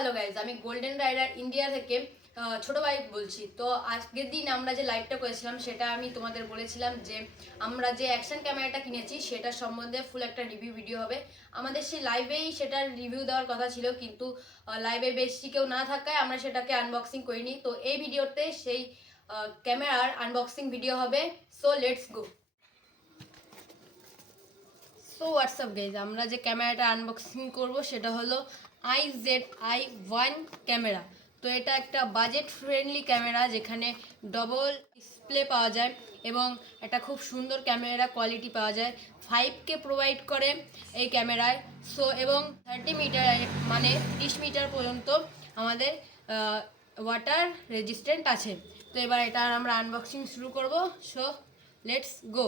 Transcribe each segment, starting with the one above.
Hello guys, আমি golden rider India থেকে ছোট ভাই বলছি। তো আজকের দিন আমরা যে লাইভটা করেছিলাম সেটা আমি তোমাদের বলেছিলাম যে আমরা যে অ্যাকশন ক্যামেরাটা কিনেছি সেটা সম্বন্ধে ফুল একটা রিভিউ ভিডিও হবে। আমাদের সেই লাইভেই সেটার রিভিউ দেওয়ার কথা ছিল, কিন্তু লাইভে বেশি কেউ না থাকায় আমরা সেটাকে আনবক্সিং করিনি। তো এই ভিডিওতে সেই ক্যামেরার আনবক্সিং ভিডিও হবে। So let's go. So WhatsApp guys, আমরা যে ক্যামেরাটা আনবক্সিং করব সেটা হলো IZI-1 ক্যামেরা। তো এটা একটা বাজেট ফ্রেন্ডলি ক্যামেরা যেখানে ডবল ডিসপ্লে পাওয়া যায় এবং একটা খুব সুন্দর ক্যামেরা কোয়ালিটি পাওয়া যায়। 5K প্রোভাইড করে এই ক্যামেরায়। সো এবং 30 মিটার মানে 30 মিটার পর্যন্ত আমাদের ওয়াটার রেজিস্ট্যান্ট আছে। তো এবার এটা আমরা আনবক্সিং শুরু করব। So let's go.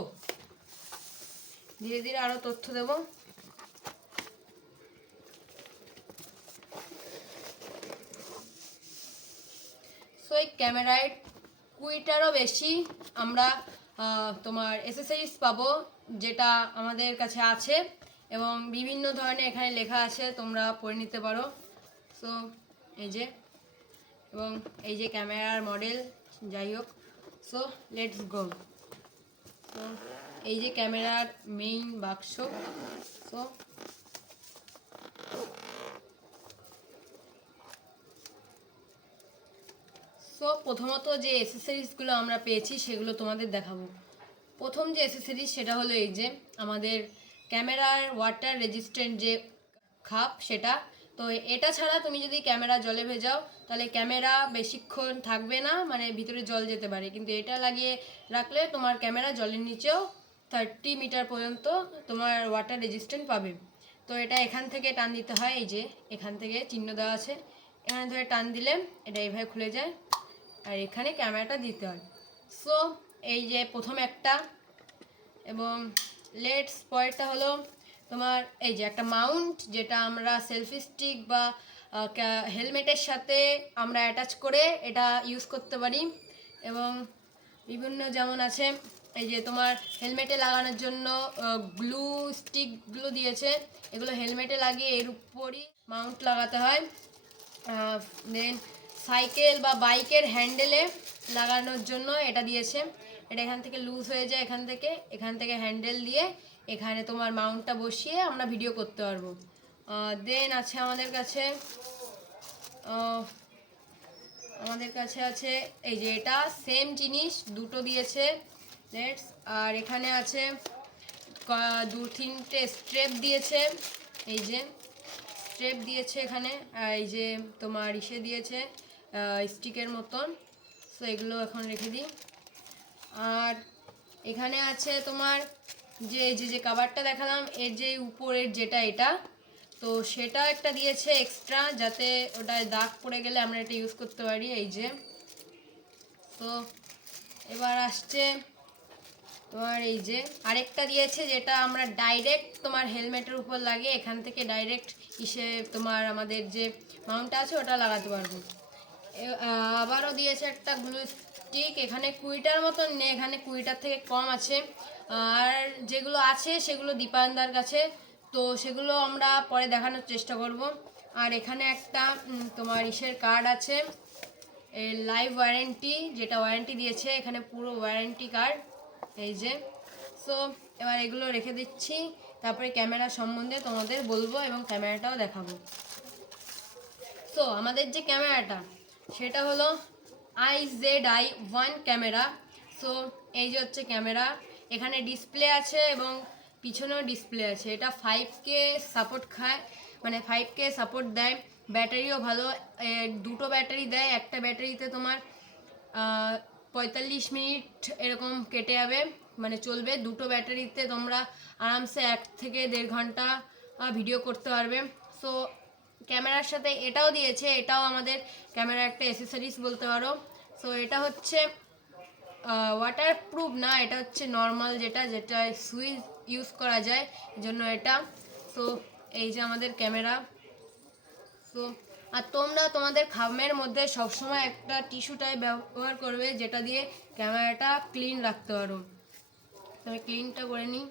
ধীরে ধীরে আরো তথ্য দেব। সো এই ক্যামেরায় 20টারও বেশি আমরা তোমার অ্যাক্সেসরিজ পাবো, যেটা আমাদের কাছে আছে এবং বিভিন্ন ধরনের এখানে লেখা আছে, তোমরা পড়ে নিতে পারো। সো এই যে, এবং এই যে ক্যামেরার মডেল, যাই হোক। So let's go. তো এই যে ক্যামেরার মেইন বাক্স। সো প্রথমত যে অ্যাক্সেসরিজগুলো আমরা পেয়েছি সেগুলো তোমাদের দেখাবো। প্রথম যে অ্যাক্সেসরিজ সেটা হলো এই যে আমাদের ক্যামেরার ওয়াটার রেজিস্ট্যান্ট যে খাপ, সেটা। তো এটা ছাড়া তুমি যদি ক্যামেরা জলে ভেজাও তাহলে ক্যামেরা বেশিক্ষণ থাকবে না, মানে ভিতরে জল যেতে পারে, কিন্তু এটা লাগিয়ে রাখলে তোমার ক্যামেরা জলের নিচেও 30 মিটার পর্যন্ত তোমার ওয়াটার রেজিস্ট্যান্ট পাবে। তো এটা এখান থেকে টান দিতে হয়, এই যে এখান থেকে চিহ্ন দেওয়া আছে, এখানে ধরে টান দিলে এটা এইভাবে খুলে যায় আর এখানে ক্যামেরাটা দিতে হয়। সো এই যে প্রথম একটা, এবং লেটস পরেরটা হলো তোমার এই যে একটা মাউন্ট, যেটা আমরা সেলফি স্টিক বা হেলমেটের সাথে আমরা অ্যাটাচ করে এটা ইউজ করতে পারি। এবং বিভিন্ন যেমন আছে এই যে তোমার হেলমেটে লাগানোর জন্য গ্লু স্টিকগুলো দিয়েছে, এগুলো হেলমেটে লাগিয়ে এর উপরই মাউন্ট লাগাতে হয়। দেন সাইকেল বা বাইকের হ্যান্ডেলে লাগানোর জন্য এটা দিয়েছে, এটা এখান থেকে লুজ হয়ে যায়, এখান থেকে হ্যান্ডেল দিয়ে এখানে তোমার মাউন্টটা বসিয়ে আমরা ভিডিও করতে পারবো। দেন আছে আমাদের কাছে আছে এই যে এটা সেম জিনিস দুটো দিয়েছে। নেক্সট আর এখানে আছে 2-3টে স্ট্রেপ দিয়েছে, এই যে স্ট্রেপ দিয়েছে এখানে, আর এই যে তোমার ইসে দিয়েছে স্টিকের মতন। সো এগুলো এখন রেখে দিই। আর এখানে আছে তোমার যে এই যে কাভারটা দেখালাম, এর যে উপরের যেটা এটা, তো সেটা একটা দিয়েছে এক্সট্রা, যাতে ওটায় দাগ পড়ে গেলে আমরা এটা ইউজ করতে পারি, এই যে। তো এবার আসছে তোমার এই যে আরেকটা দিয়েছে, যেটা আমরা ডাইরেক্ট তোমার হেলমেটের উপর লাগিয়ে এখান থেকে ডাইরেক্ট তোমার আমাদের যে মাউন্টটা আছে ওটা লাগাতে পারবো। আবারও দিয়েছে একটা গ্লু স্টিক, এখানে 20টার মতন নেই, এখানে 20টার থেকে কম আছে। আর যেগুলো আছে সেগুলো দীপায়নদার কাছে, তো সেগুলো আমরা পরে দেখানোর চেষ্টা করব। আর এখানে একটা তোমার কার্ড আছে, লাইভ ওয়ারেন্টি, যেটা ওয়ারেন্টি দিয়েছে, এখানে পুরো ওয়ারেন্টি কার্ড, এই যে। সো এবার এগুলো রেখে দিচ্ছি, তারপরে ক্যামেরা সম্বন্ধে তোমাদের বলবো এবং ক্যামেরাটাও দেখাবো। সো আমাদের যে ক্যামেরাটা সেটা হলো IZI-1 ক্যামেরা। সো এই যে হচ্ছে ক্যামেরা, এখানে ডিসপ্লে আছে এবং পিছনেও ডিসপ্লে আছে। এটা 5K সাপোর্ট খায়, মানে 5K সাপোর্ট দেয়। ব্যাটারিও ভালো, দুটো ব্যাটারি দেয়, একটা ব্যাটারিতে তোমার 45 মিনিট এরকম কেটে যাবে, মানে চলবে। দুটো ব্যাটারিতে তোমরা আরামসে 1 থেকে 1.5 ঘন্টা ভিডিও করতে পারবে। সো ক্যামেরার সাথে এটাও দিয়েছে, এটাও আমাদের ক্যামেরার একটা অ্যাক্সেসরিজ বলতে পারো। সো এটা হচ্ছে ওয়াটার প্রুফ না, এটা হচ্ছে নর্মাল, যেটা সুইচ ইউজ করা যায়, জন্য এটা। সো এই যে আমাদের ক্যামেরা। সো আর তোমরা তোমাদের খামের মধ্যে সবসময় একটা টিস্যু টাই ব্যবহার করবে, যেটা দিয়ে ক্যামেরাটা ক্লিন রাখতে পারো। আমি ক্লিনটা করে নিই।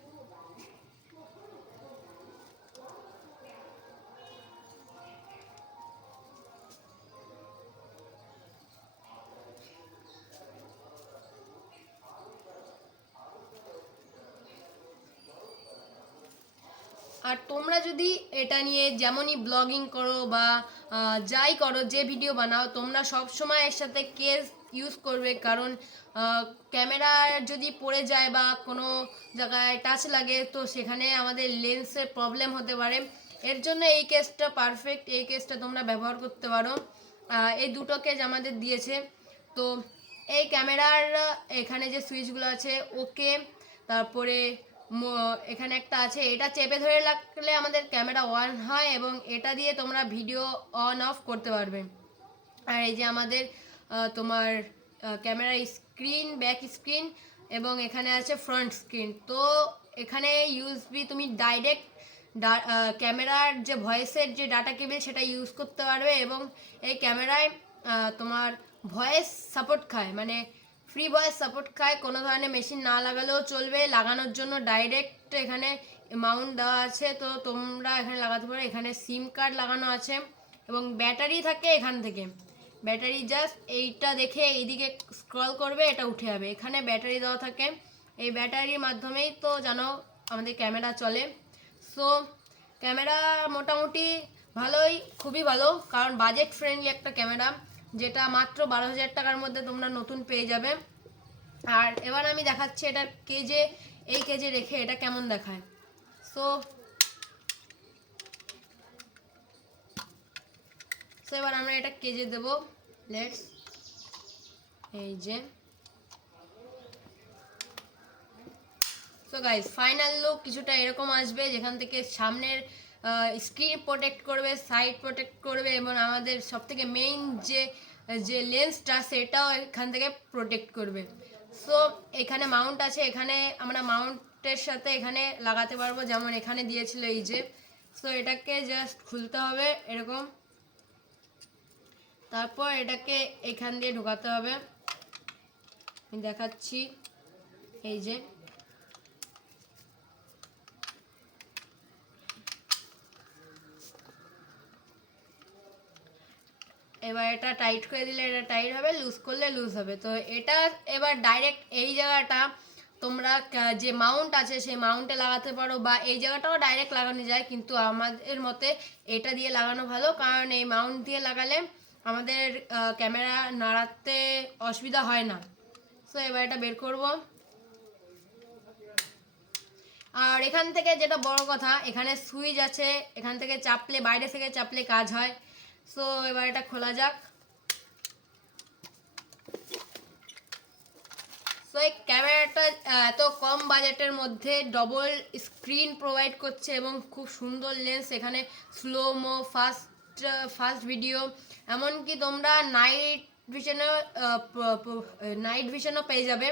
আর তোমরা যদি এটা নিয়ে যেমনই ব্লগিং করো বা যাই করো, যে ভিডিও বানাও, তোমরা সব সময় এর সাথে কেস ইউজ করবে, কারণ ক্যামেরা যদি পড়ে যায় বা কোনো জায়গায় টাচ লাগে তো সেখানে আমাদের লেন্সের প্রবলেম হতে পারে। এর জন্য এই কেসটা পারফেক্ট, এই কেসটা তোমরা ব্যবহার করতে পারো। এই দুটো কেস আমাদের দিয়েছে। তো এই ক্যামেরার এখানে যে সুইচগুলো আছে ওকে, তারপরে এখানে একটা আছে, এটা চেপে ধরে রাখলে আমাদের ক্যামেরা অন হয় এবং এটা দিয়ে তোমরা ভিডিও অন অফ করতে পারবে। আর এই যে আমাদের তোমার ক্যামেরা স্ক্রিন, ব্যাক স্ক্রিন এবং এখানে আছে ফ্রন্ট স্ক্রিন। তো এখানে ইউএসবি তুমি ডাইরেক্ট ক্যামেরার যে ভয়েসের যে ডাটা কেবল সেটা ইউজ করতে পারবে এবং এই ক্যামেরায় তোমার ভয়েস সাপোর্ট খায়, মানে ফ্রি ভয়েস সাপোর্ট খায়, কোনো ধরনের মেশিন না লাগালেও চলবে। লাগানোর জন্য ডাইরেক্ট এখানে মাউন্ট দেওয়া আছে, তো তোমরা এখানে লাগাতে পারো। এখানে সিম কার্ড লাগানো আছে এবং ব্যাটারি থাকে এখান থেকে। ব্যাটারি জাস্ট এইটা দেখে এইদিকে স্ক্রল করবে, এটা উঠে যাবে। এখানে ব্যাটারি দেওয়া থাকে, এই ব্যাটারির মাধ্যমেই তো জানো আমাদের ক্যামেরা চলে। সো ক্যামেরা মোটামুটি ভালোই, খুবই ভালো, কারণ বাজেট ফ্রেন্ডলি একটা ক্যামেরা, যেটা মাত্র 12,000 টাকার মধ্যে তোমরা নতুন পেয়ে যাবে। আর এবার আমি দেখাচ্ছি এটার কেজে, এই কেজে রেখে এটা কেমন দেখায়। সো এবার আমরা এটা কেজে দেব। লেটস, এই যে সো গাইস ফাইনাল লুক কিছুটা এরকম আসবে, যেখান থেকে সামনের স্ক্রিন প্রোটেক্ট করবে, সাইড প্রোটেক্ট করবে এবং আমাদের সবথেকে মেইন যে লেন্সটা সেটাও এখান থেকে প্রোটেক্ট করবে। সো এখানে মাউন্ট আছে, এখানে আমরা মাউন্টের সাথে এখানে লাগাতে পারবো, যেমন এখানে দিয়েছিল এই যে। সো এটাকে জাস্ট খুলতে হবে এরকম, তারপর এটাকে এখান দিয়ে ঢোকাতে হবে। আমি দেখাচ্ছি, এই যে এবার এটা টাইট করে দিলে এটা টাইট হবে, লুজ করলে লুজ হবে। তো এটা এবার ডাইরেক্ট এই জায়গাটা তোমরা যে মাউন্ট আছে সেই মাউন্টে লাগাতে পারো, বা এই জায়গাটাও ডাইরেক্ট লাগানো যায়, কিন্তু আমাদের মতে এটা দিয়ে লাগানো ভালো, কারণ এই মাউন্ট দিয়ে লাগালে আমাদের ক্যামেরা নাড়াতে অসুবিধা হয় না। সো এবার এটা বের করব। আর এখান থেকে যেটা বড় কথা, এখানে সুইচ আছে, এখান থেকে চাপলে, বাইরে থেকে চাপলে কাজ হয়। সো এবার এটা খোলা যাক। সো এই ক্যামেরাটা এত কম বাজেটের মধ্যে ডবল স্ক্রিন প্রোভাইড করছে এবং খুব সুন্দর লেন্স, এখানে স্লোমো, ফাস্ট ভিডিও, এমনকি তোমরা নাইট ভিশনও পেয়ে যাবে।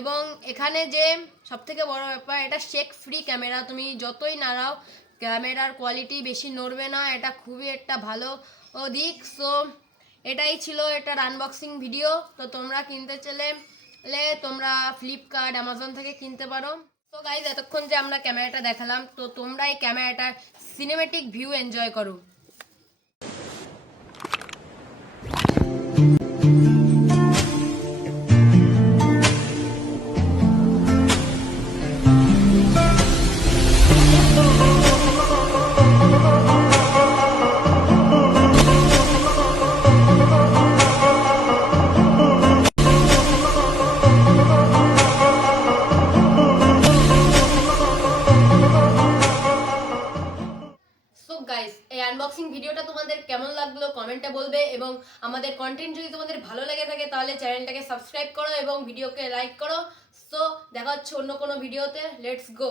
এবং এখানে যে সবথেকে বড় ব্যাপার, এটা শেক ফ্রি ক্যামেরা, তুমি যতই নাড়াও ক্যামেরার কোয়ালিটি বেশি নড়বে না, এটা খুবই একটা ভালো দিক। সো এটাই ছিল এটার আনবক্সিং ভিডিও। তো তোমরা কিনতে চাইলে তোমরা ফ্লিপকার্ট, অ্যামাজন থেকে কিনতে পারো। তো গাইজ এতক্ষণ যে আমরা ক্যামেরাটা দেখালাম, তো তোমরা এই ক্যামেরাটার সিনেমেটিক ভিউ এনজয় করো। গাইস এই আনবক্সিং ভিডিওটা তোমাদের কেমন লাগলো কমেন্টে বলবে, এবং আমাদের কন্টেন্ট যদি তোমাদের ভালো লেগে থাকে তাহলে চ্যানেলটাকে সাবস্ক্রাইব করো এবং ভিডিওকে লাইক করো। সো দেখা হচ্ছে অন্য কোনো ভিডিওতে। Let's go.